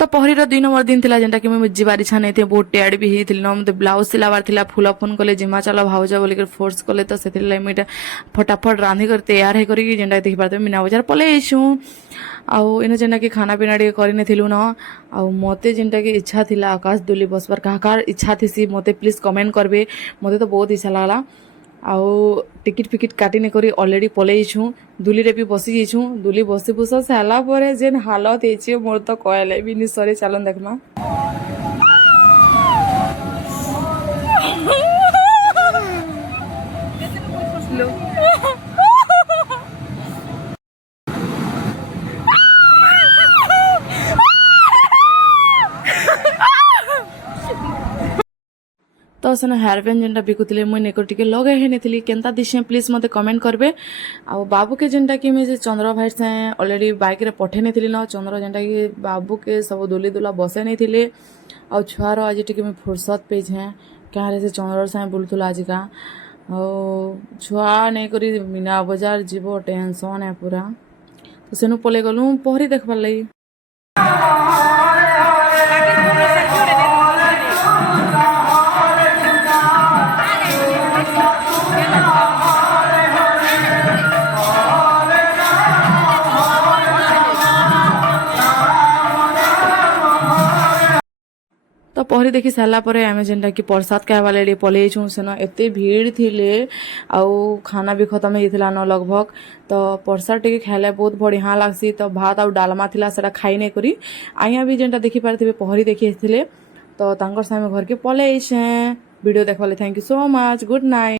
तो पहरीर 2 नंबर दिन थिला जेनटा कि मुझे जिबार इच्छा नहीं थे बहुत टायर्ड भी होती मत ब्लाउज सिलाबार थिला फुला फोन कले जिमा चलो भाउज बोलिक फोर्स कले तो से मुझे फटाफट रांधि कर तैयार होकर जेनटा देखी पारे मीना बजार पलैसु आउ इन जेनटा कि खाना पीना टे करनु न आउ मते जेनटा कि इच्छा थिला आकाश दुली बसबार कहा इच्छा थी मते प्लीज कमेंट करबे मते तो बहुत इच्छा लगला आउ टिकिट फिकिट काटी नहीं करी ऑलरेडी पलैछु दुली रे भी बसी जाइछु दुली बसी बुसा साला परे जेन हालत हेछि मोर तो कहले भी नि सरे चलन देखमा तो सेन हेयर पेन जेनटा बिकुले मुझे नेको टिके लगे ही केनता दिशे प्लीज मते कमेंट करबे आ बाबू के जेनटा कि मुझे चंद्र भाई से ऑलरेडी बाइक रे पठे नहीं न चंद्र जेनटा कि बाबू के सब दुली दुला बसे नहीं आ छुआर आज टिके मुझे फुर्सत पे छे क्या से चंद्र से बुलूला आज का छुआ नहीं करी मीना बजार जीव टेंशन है पूरा तो सेनु पले गलु पहरी देखबार लगी तो पहरी देखी सारा पर आम जेनटा कि प्रसाद खावा लगे पलैछु सेन एत भीड़ थिले आउ खाना भी खत्म हो जाता न लगभग तो प्रसाद टे खाइले बहुत बढ़िया लगसी तो भात आउ डालमा थिला सेटा खाई नहीं करी आइया भी जेनटा देखी पारे पहरी देखी तो घर के पलैसे वीडियो देखा thank you so much good night.